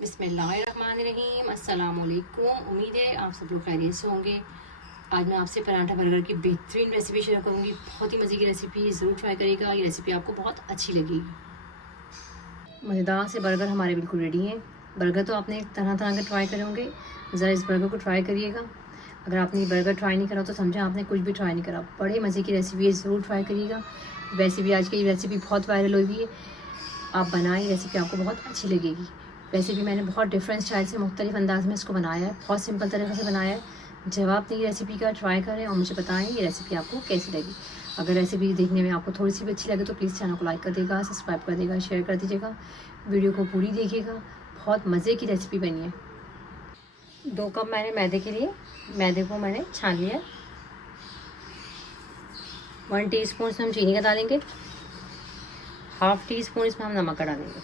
बिस्मिल्लाहिर्रहमानिर्रहीम। अस्सलाम वालेकुम। उम्मीद है आप सब लोग खैरियत से होंगे। आज मैं आपसे पराठा बर्गर की बेहतरीन रेसिपी शेयर करूँगी। बहुत ही मज़े की रेसिपी, ज़रूर ट्राई करिएगा। ये रेसिपी आपको बहुत अच्छी लगेगी। मज़ेदार से बर्गर हमारे बिल्कुल रेडी हैं। बर्गर तो आपने तरह तरह के ट्राई करे होंगे, ज़रा इस बर्गर को ट्राई करिएगा। अगर आपने बर्गर ट्राई नहीं करा तो समझा आपने कुछ भी ट्राई नहीं करा। बड़े मज़े की रेसिपी है, ज़रूर ट्राई करिएगा। वैसे भी आज की रेसिपी बहुत वायरल हुई है, आप बनाएं, रेसिपी आपको बहुत अच्छी लगेगी। वैसे भी मैंने बहुत डिफरेंट स्टाइल से मुख्तलिफ अंदाज में इसको बनाया है, बहुत सिंपल तरीके से बनाया है। जब आप ये रेसिपी का ट्राई करें और मुझे बताएं ये रेसिपी आपको कैसी लगी। अगर रेसिपी देखने में आपको थोड़ी सी भी अच्छी लगे तो प्लीज़ चैनल को लाइक कर देगा, सब्सक्राइब कर देगा, शेयर कर दीजिएगा। वीडियो को पूरी देखिएगा, बहुत मज़े की रेसिपी बनी है। 2 कप मैंने मैदे के लिए, मैदे को मैंने छान लिया। 1 टीस्पून इसमें हम चीनी का डालेंगे, 1/2 टीस्पून इसमें हम नमक का डालेंगे,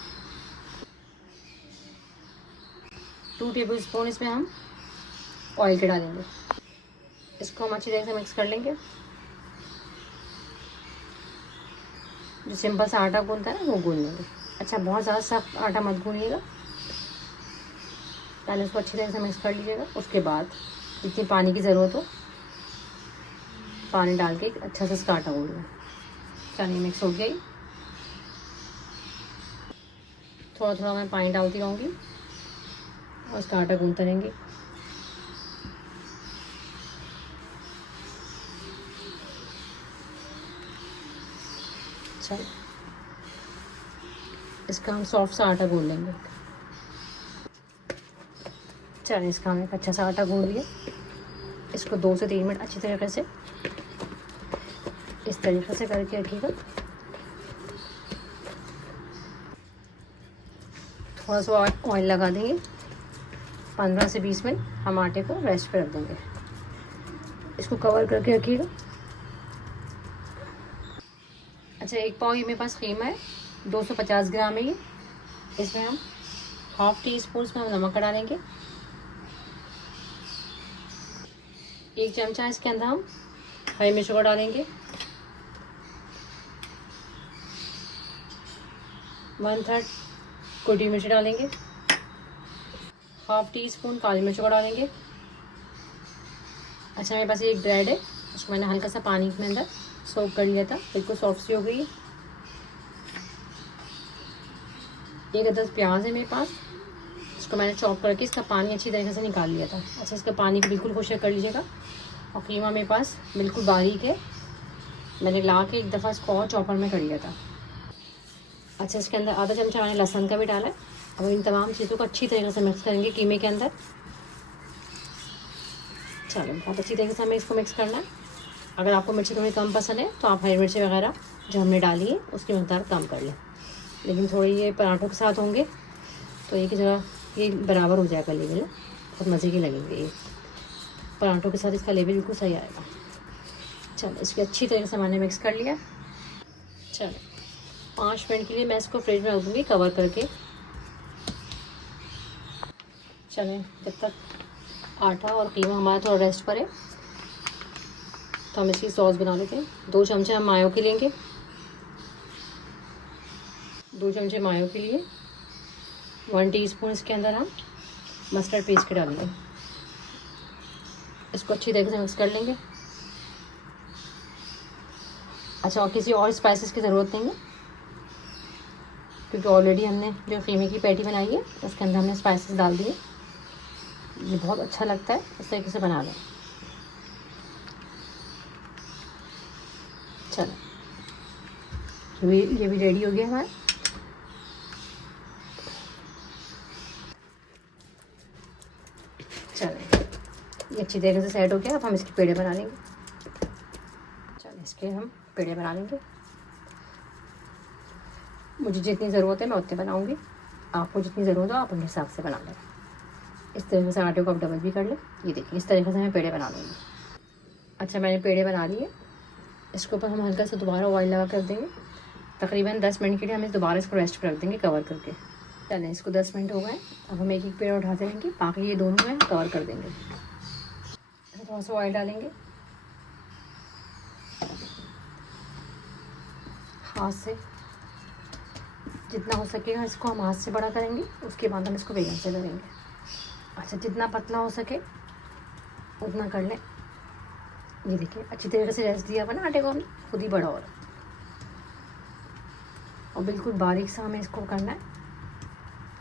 2 टेबल स्पून इसमें हम ऑयल के डालेंगे। इसको हम अच्छी तरह से मिक्स कर लेंगे। जो सिंपल सा आटा गूंदता है ना वो गूंद लेंगे। अच्छा, बहुत ज़्यादा सख्त आटा मत गूंदिएगा, पहले उसको अच्छी तरह से मिक्स कर लीजिएगा। उसके बाद जितनी पानी की ज़रूरत हो पानी डाल के अच्छा से इसका आटा गूंद लें। चलिए, मिक्स हो गई। थोड़ा थोड़ा मैं पानी डालती रहूँगी और इसका आटा गूंदते रहेंगे। अच्छा, इसका हम सॉफ्ट सा आटा गूंद लेंगे। चलिए, इसका हमने अच्छा सा आटा गूंद लिया। इसको 2 से 3 मिनट अच्छी तरीके से इस तरीके से करके रखिएगा। थोड़ा सा ऑयल लगा देंगे। 15 से 20 मिनट हम आटे को रेस्ट पे रख देंगे। इसको कवर करके रखिएगा। अच्छा, 1 पाव ये मेरे पास कीमा है, 250 ग्राम है ये। इसमें हम 1/2 टीस्पून इसमें हम नमक डालेंगे। 1 चमचा इसके अंदर हम हरी मिर्च को डालेंगे। 1/3 कुटी मिर्च डालेंगे। 1/2 टीस्पून काली मिर्च को डालेंगे। अच्छा, मेरे पास एक ब्रेड है, उसको मैंने हल्का सा पानी के अंदर सोक कर लिया था, बिल्कुल सॉफ्ट सी हो गई। 1 अदद प्याज है मेरे पास, इसको मैंने चॉप करके इसका पानी अच्छी तरीके से निकाल लिया था। अच्छा, इसका पानी को बिल्कुल खुश्क कर लीजिएगा। और कीमा मेरे पास बिल्कुल बारीक है, मैंने ला के एक दफ़ा इसको और चॉपर में कर लिया था। अच्छा, इसके अंदर आधा चमचा मैंने लहसुन का भी डाला है। अब इन तमाम चीज़ों को अच्छी तरीके से मिक्स करेंगे कीमे के अंदर। चलो, बहुत अच्छी तरीके से हमें इसको मिक्स करना है। अगर आपको मिर्ची थोड़ी कम पसंद है तो आप हरी मिर्ची वगैरह जो हमने डाली है उसकी मकदार कम कर लें, लेकिन थोड़ी ये पराठों के साथ होंगे तो ये कि ज़रा ये बराबर हो जाएगा लेवल, बहुत मज़े के लगेंगे ये पराठों के साथ, इसका लेवल बिल्कुल सही आएगा। चलो, इसकी अच्छी तरीके से मैंने मिक्स कर लिया। चलो, 5 मिनट के लिए मैं इसको फ्रिज में रख दूँगी कवर करके। चलें, जब तक आटा और कीमा हमारा थोड़ा रेस्ट पर है तो हम इसकी सॉस बना लेते हैं। 2 चमचे हम मायो के लेंगे। 2 चमचे मायो के लिए 1 टीस्पून इसके अंदर हम मस्टर्ड पेस्ट के डालेंगे। इसको अच्छी तरीके से मिक्स कर लेंगे। अच्छा, और किसी और स्पाइसेस की ज़रूरत नहीं है क्योंकि ऑलरेडी हमने जो कीमे की पैटी बनाई है उसके अंदर हमने स्पाइसेस डाल दिए। ये बहुत अच्छा लगता है, इस तरीके से बना लें। चलो, ये भी रेडी हो गया हमारा। चलो, ये अच्छी तरीके से सेट हो गया। अब हम इसके पेड़े बना लेंगे। चलो, इसके हम पेड़े बना लेंगे। मुझे जितनी ज़रूरत है मैं उतने बनाऊंगी, आपको जितनी ज़रूरत हो आप अपने हिसाब से बना लें। इस तरीके से आटे को आप डबल भी कर लें। ये देखिए, इस तरीके से मैं पेड़े बना लूँगी। अच्छा, मैंने पेड़े बना लिए। इसके ऊपर हम हल्का सा दोबारा ऑयल लगा कर देंगे। तकरीबन 10 मिनट के लिए हम इस दोबारा इसको रेस्ट पर रख देंगे कवर करके। चलें, इसको 10 मिनट हो गए। अब हम एक एक पेड़ उठाते रहेंगे, बाकी ये दोनों में कवर कर देंगे। थोड़ा सा ऑयल डालेंगे, हाथ से जितना हो सकेगा इसको हम हाथ से बड़ा करेंगे, उसके बाद हम इसको बेलन से करेंगे। अच्छा, जितना पतला हो सके उतना कर लें। ये देखिए अच्छी तरीके से रेस्ट दिया हुआ ना आटे को, हमने खुद ही बड़ा हो रहा है। और बिल्कुल बारीक सा हमें इसको करना है।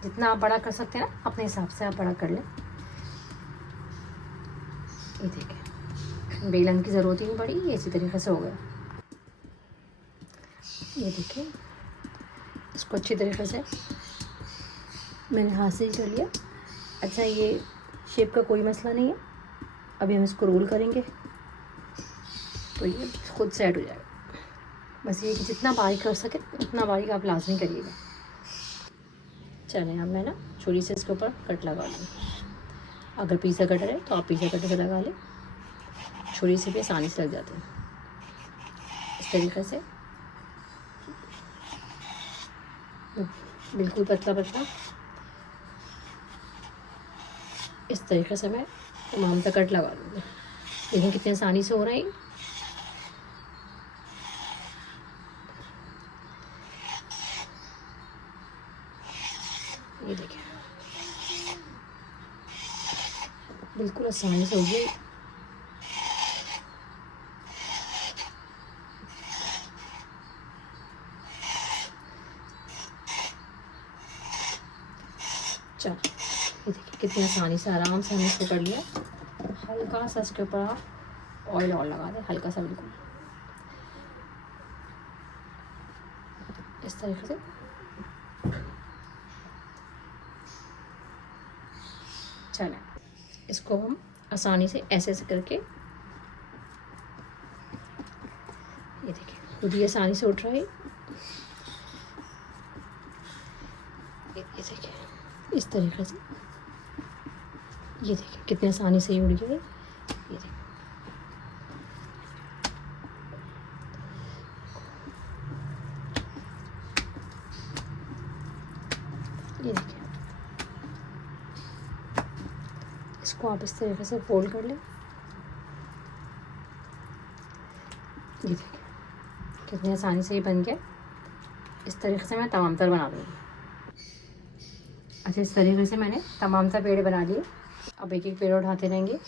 जितना आप बड़ा कर सकते हैं ना, अपने हिसाब से आप बड़ा कर लें। ये देखिए बेलन की ज़रूरत ही नहीं पड़ी, ये इसी तरीके से हो गया। ये देखिए इसको अच्छी तरीके से मैंने हाथ से ही कर लिया। अच्छा, ये शेप का कोई मसला नहीं है। अभी हम इसको रोल करेंगे तो ये खुद सेट हो जाएगा। बस ये कि जितना बारीक कर सके उतना बारीक आप लाजमी करिएगा। चलें, अब मैं ना छुरी से इसके ऊपर कट लगा लूँ। अगर पिज़्ज़ा कटर है तो आप पिज़्ज़ा कटर से लगा लें, छुरी से भी आसानी से लग जाते हैं। इस तरीके से बिल्कुल पतला पतला इस तरीके से मैं तमाम तक कट लगा लूँगी। देखें कितनी आसानी से हो रहा है। ये देखिए बिल्कुल आसानी से हो गई। चलो ये देखिए कितनी आसानी से आराम से हमने इसको कर लिया। हल्का सा इसके ऊपर आप ऑयल और लगा दें, हल्का सा बिल्कुल इस तरीके से। चलें, इसको हम आसानी से ऐसे ऐसे करके, ये देखिए खुद ही आसानी से उठ रहा है। ये देखिए इस तरीके से, ये देखिए कितनी आसानी से ही उड़ गया। ये देखिए ये देखिए इसको आप इस तरीके से फोल्ड कर लें। ये देखिए कितनी आसानी से ये बन गया। इस तरीके से मैं तमाम तर बना दूँगी। अच्छा, इस तरीके से मैंने तमाम तर पेड़ बना लिए। अब एक एक पेड़ उठाते रहेंगे,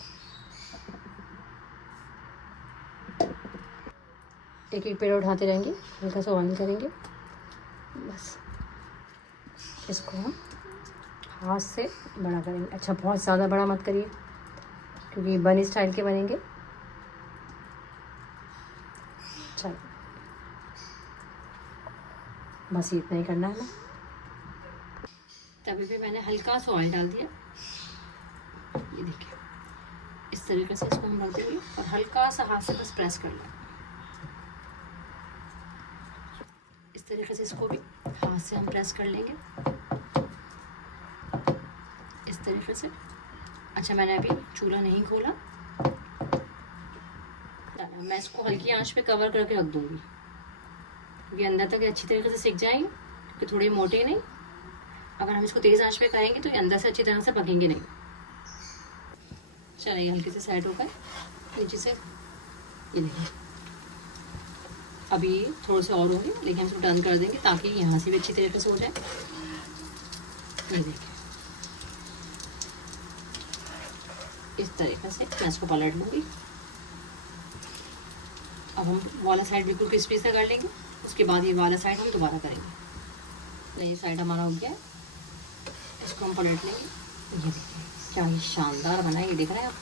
एक एक पेड़ उठाते रहेंगे, हल्का सा ऑयल करेंगे। बस इसको हम हाथ से बड़ा करेंगे। अच्छा, बहुत ज़्यादा बड़ा मत करिए क्योंकि बन स्टाइल के बनेंगे। चलो बस इतना ही करना है। तभी पे मैंने हल्का सा ऑयल डाल दिया। ये देखिए इस तरीके से इसको हम रख देंगे और हल्का सा हाथ से बस प्रेस कर लें। इस तरीके से इसको भी हाथ से हम प्रेस कर लेंगे इस तरीके से। अच्छा, मैंने अभी चूल्हा नहीं खोला, मैं इसको हल्की आंच पे कवर करके रख दूँगी क्योंकि अंदर तक अच्छी तरीके से सिक जाएंगे, क्योंकि थोड़े मोटे नहीं। अगर हम इसको तेज़ आंच पे करेंगे तो ये अंदर से अच्छी तरह से पकेंगे नहीं। चलिए हल्के से साइड होकर नीचे से, ये देखिए अभी थोड़े से और होंगे लेकिन हम इसको टर्न कर देंगे ताकि यहाँ से भी अच्छी तरीके से हो जाए। ये देखिए इस तरीके से मैं इसको पलट लूँगी। अब हम वाला साइड बिल्कुल क्रिस्पी से कर लेंगे, उसके बाद ये वाला साइड हम दोबारा करेंगे। ये साइड हमारा हो गया, इसको हम पलट लेंगे। ये देखिए क्या ही शानदार बना है, ये देख रहे हैं आप।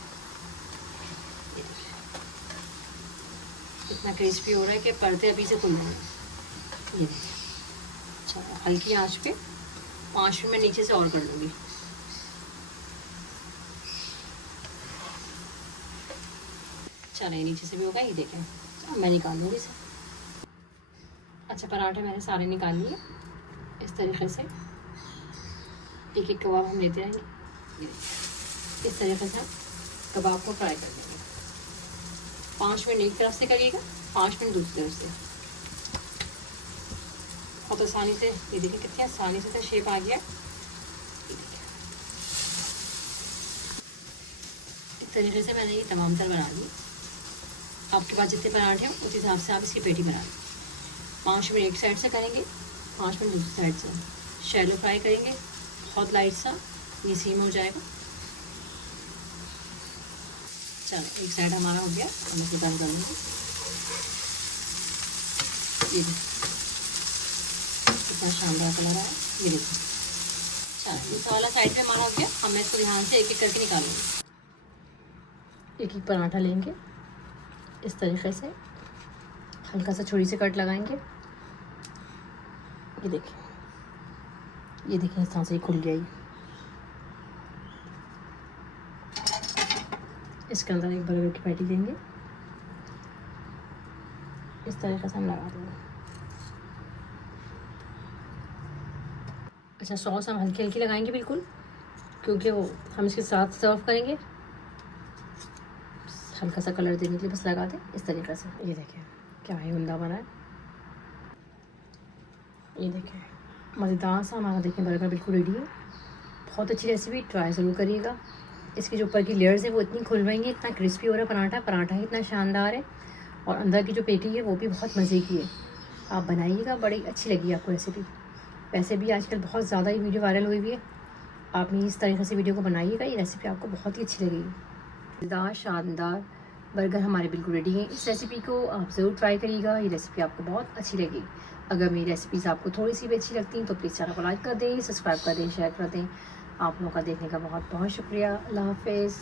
इतना क्रिस्पी हो रहा है कि परते अभी से खुल रहे हैं। ये देखिए अच्छा, हल्की आंच पे 5 मिनट नीचे से और कर लूँगी। चलिए नीचे से भी होगा, ये देखें। अब मैं निकाल लूँगी इसे। अच्छा, पराठे मैंने सारे निकाल लिए। इस तरीके से एक एक कबाब हम लेते रहेंगे। इस तरीके से हम कबाब को फ्राई कर देंगे। 5 मिनट एक तरफ से करिएगा, 5 मिनट दूसरी तरफ से। बहुत आसानी से, ये देखिए कितनी आसानी से शेप आ गया। इस तरीके से मैंने ये तमाम तर बना ली। आपके पास जितने पराठे हैं उस हिसाब से आप इसकी पेटी बना लें। 5 मिनट एक साइड से करेंगे, 5 मिनट दूसरी साइड से शैलो फ्राई करेंगे, बहुत लाइट सा, ये सीम हो जाएगा। चलो एक साइड हमारा हो गया, हम इसे टर्न कर लेंगे। ये कितना शानदार कलर आया, ये देखिए। चलो दूसरा वाला साइड में हमारा हो गया, हमें इसको ध्यान से एक एक करके निकालेंगे। एक एक पराठा लेंगे, इस तरीके से हल्का सा छुरी से कट लगाएंगे। ये देखिए, ये देखिए इस तरह से खुल गया। इसके अंदर एक बर्गर की पैटी देंगे, इस तरीके से हम लगा देंगे। अच्छा, सॉस हम हल्की हल्की लगाएंगे बिल्कुल, क्योंकि वो हम इसके साथ सर्व करेंगे। हल्का सा कलर देने के लिए बस लगा दें इस तरीके से। ये देखिए क्या ही उम्दा बना है। ये देखिए मज़ेदार सा हमारा देखिए बर्गर बिल्कुल रेडी है। बहुत अच्छी रेसिपी, ट्राई ज़रूर करिएगा। इसकी जो ऊपर की लेयर्स है वो इतनी खुल रही हैं, इतना क्रिस्पी हो रहा है पराठा, पराठा ही इतना शानदार है, और अंदर की जो पेटी है वो भी बहुत मज़े की है। आप बनाइएगा, बड़ी अच्छी लगी आपको रेसिपी। वैसे भी आजकल बहुत ज़्यादा ये वीडियो वायरल हुई हुई है, आपने इस तरीके से वीडियो को बनाइएगा, ये रेसिपी आपको बहुत ही अच्छी लगेगी। मज़ेदार शानदार बर्गर हमारे बिल्कुल रेडी है। इस रेसिपी को आप ज़रूर ट्राई करिएगा, ये रेसिपी आपको बहुत अच्छी लगेगी। अगर मेरी रेसिपीज़ आपको थोड़ी सी भी अच्छी लगती हैं तो प्लीज़ चैनल को लाइक कर दें, सब्सक्राइब कर दें, शेयर कर दें। आप लोगों का देखने का बहुत बहुत शुक्रिया। अल्लाह हाफ़िज़।